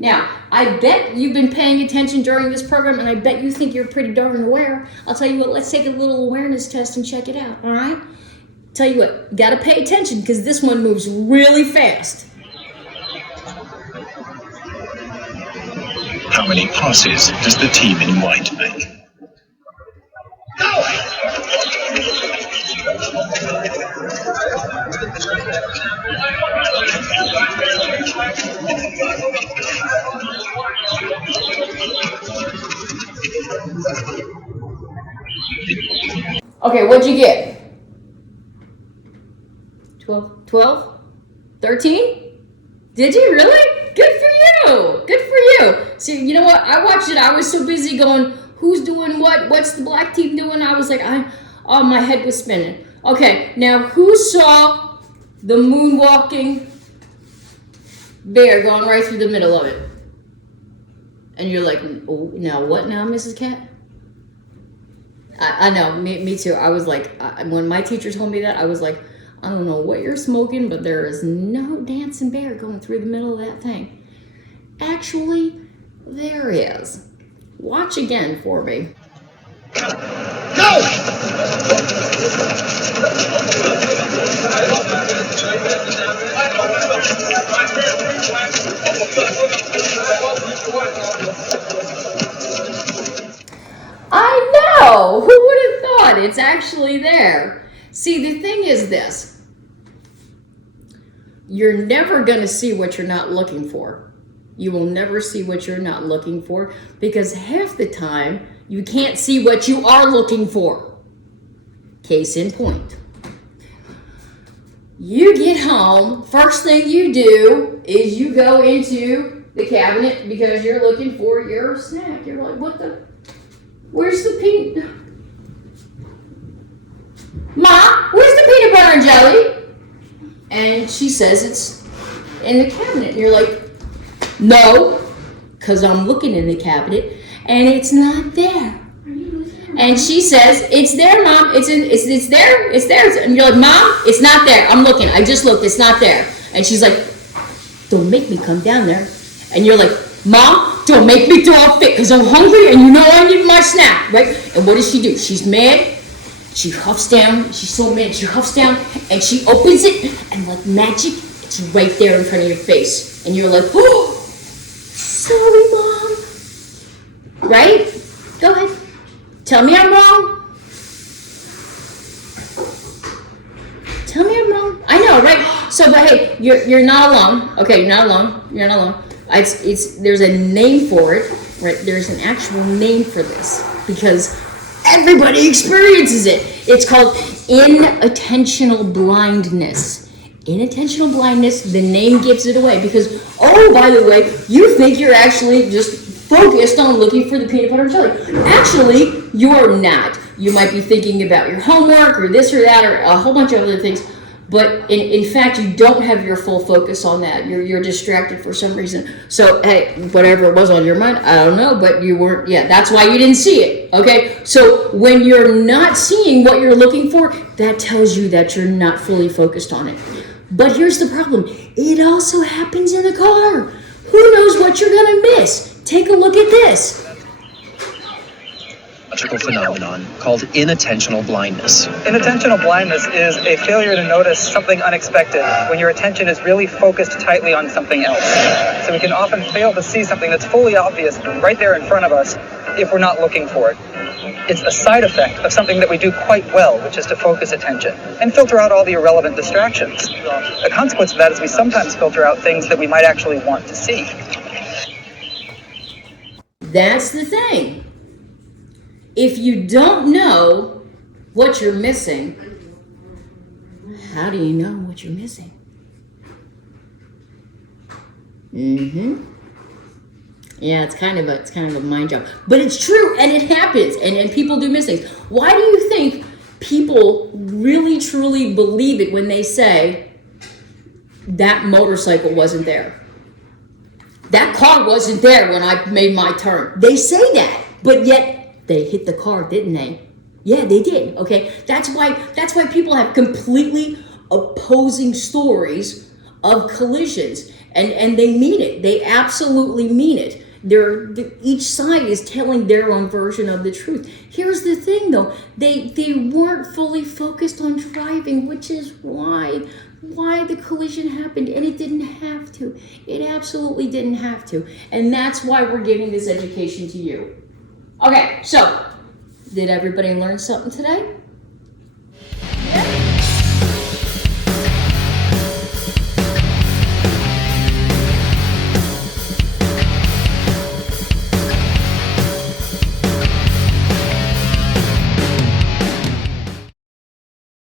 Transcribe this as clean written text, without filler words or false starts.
Now, I bet you've been paying attention during this program, and I bet you think you're pretty darn aware. I'll tell you what, let's take a little awareness test and check it out, all right? Tell you what, you gotta pay attention because this one moves really fast. How many passes does the team in white make? Okay, what'd you get? 12? 13? Did you really? Good for you. Good for you. See, you know what? I watched it. I was so busy going, who's doing what? What's the black team doing? I was like, oh, my head was spinning. Okay, now who saw the moonwalking bear going right through the middle of it? And you're like, oh, now what now, Mrs. Cat? I know, me too. I was like, when my teacher told me that, I was like, I don't know what you're smoking, but there is no dancing bear going through the middle of that thing. Actually, there is. Watch again for me. Go! I know! Who would have thought? It's actually there. See, the thing is this. You're never going to see what you're not looking for. You will never see what you're not looking for because half the time you can't see what you are looking for. Case in point. You get home, first thing you do is you go into the cabinet because you're looking for your snack. You're like, where's the peanut? Ma, where's the peanut butter and jelly? And she says it's in the cabinet. And you're like, no, because I'm looking in the cabinet and it's not there. And she says, it's there, Mom. It's there. And you're like, Mom, it's not there. I'm looking. I just looked. It's not there. And she's like, don't make me come down there. And you're like, Mom, don't make me throw a fit because I'm hungry and you know I need my snack, right? And what does she do? She's mad. She huffs down. She's so mad. She huffs down and she opens it and like magic, it's right there in front of your face. And you're like, oh, sorry, Mom. Right? Go ahead. Tell me I'm wrong. Tell me I'm wrong. I know, right? So, but hey, you're not alone. Okay, you're not alone. You're not alone. There's a name for it, right? There's an actual name for this because everybody experiences it. It's called inattentional blindness. Inattentional blindness, the name gives it away because, oh, by the way, you think you're actually just focused on looking for the peanut butter and jelly. Actually, you're not. You might be thinking about your homework or this or that or a whole bunch of other things. But in fact, you don't have your full focus on that. You're distracted for some reason. So, hey, whatever it was on your mind, I don't know, but you weren't, that's why you didn't see it, okay? So when you're not seeing what you're looking for, that tells you that you're not fully focused on it. But here's the problem. It also happens in the car. Who knows what you're gonna miss? Take a look at this. Phenomenon called inattentional blindness. Inattentional blindness is a failure to notice something unexpected when your attention is really focused tightly on something else. So we can often fail to see something that's fully obvious right there in front of us if we're not looking for it. It's a side effect of something that we do quite well, which is to focus attention and filter out all the irrelevant distractions. The consequence of that is we sometimes filter out things that we might actually want to see. That's the thing. If you don't know what you're missing, how do you know what you're missing? Yeah, it's kind of a mind job, but it's true and it happens, and people do miss things. Why do you think people really truly believe it when they say that motorcycle wasn't there? That car wasn't there when I made my turn. They say that, but yet they hit the car, didn't they? Yeah, they did. Okay, that's why people have completely opposing stories of collisions. and they mean it. They absolutely mean it. Each side is telling their own version of the truth. Here's the thing, though. They weren't fully focused on driving, which is why the collision happened, and it didn't have to. It absolutely didn't have to. And that's why we're giving this education to you. Okay, so did everybody learn something today?